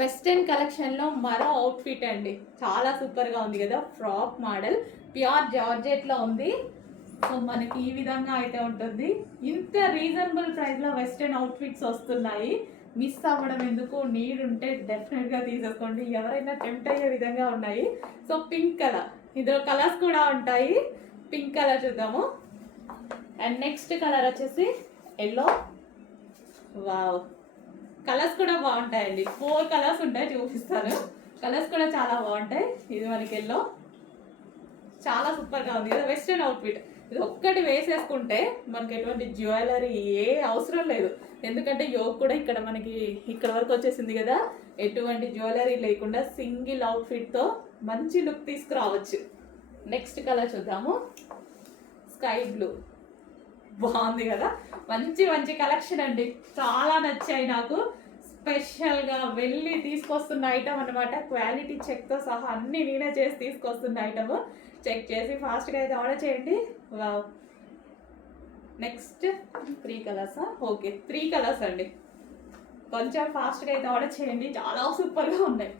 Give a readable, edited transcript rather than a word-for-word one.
Western కలెక్షన్లో మరో outfit అండి. చాలా సూపర్గా ఉంది కదా. ఫ్రాక్ మోడల్ ప్యూర్ జార్జెట్లో ఉంది. సో మనకి ఈ విధంగా అయితే ఉంటుంది. ఇంత రీజనబుల్ ప్రైస్లో వెస్టర్న్ అవుట్ఫిట్స్ వస్తున్నాయి. మిస్ అవ్వడం ఎందుకు, నీడ్ ఉంటే డెఫినెట్గా తీసేసుకోండి. ఎవరైనా టెంప్ట్ అయ్యే విధంగా ఉన్నాయి. సో పింక్ కలర్, ఇందులో కలర్స్ కూడా ఉంటాయి. పింక్ కలర్ చూద్దాము. అండ్ నెక్స్ట్ కలర్ వచ్చేసి ఎల్లో. వావ్, కలర్స్ కూడా బాగుంటాయండి. 4 కలర్స్ ఉంటాయి, చూపిస్తాను. కలర్స్ కూడా చాలా బాగుంటాయి. ఇది మనకి ఎల్లో, చాలా సూపర్గా ఉంది కదా. వెస్ట్రన్ అవుట్ఫిట్ ఇది ఒక్కటి వేసేసుకుంటే మనకి ఎటువంటి జ్యువెలరీ ఏ అవసరం లేదు. ఎందుకంటే యోగ్ కూడా ఇక్కడ మనకి ఇక్కడ వరకు వచ్చేసింది కదా. ఎటువంటి జ్యువెలరీ లేకుండా సింగిల్ అవుట్ఫిట్తో మంచి లుక్ తీసుకురావచ్చు. నెక్స్ట్ కలర్ చూద్దాము. స్కై బ్లూ, బాగుంది కదా. మంచి మంచి కలెక్షన్ అండి, చాలా నచ్చాయి నాకు. స్పెషల్గా వెళ్ళి తీసుకొస్తున్న ఐటమ్ అనమాట. క్వాలిటీ చెక్తో సహా అన్ని నేనే చేసి తీసుకొస్తున్న ఐటమ్. చెక్ చేసి ఫాస్ట్గా అయితే ఆర్డర్ చేయండి. Wow, next 3 కలర్సా? ఓకే, 3 కలర్స్ అండి. కొంచెం ఫాస్ట్గా అయితే ఆర్డర్ చేయండి, చాలా సూపర్గా ఉన్నాయి.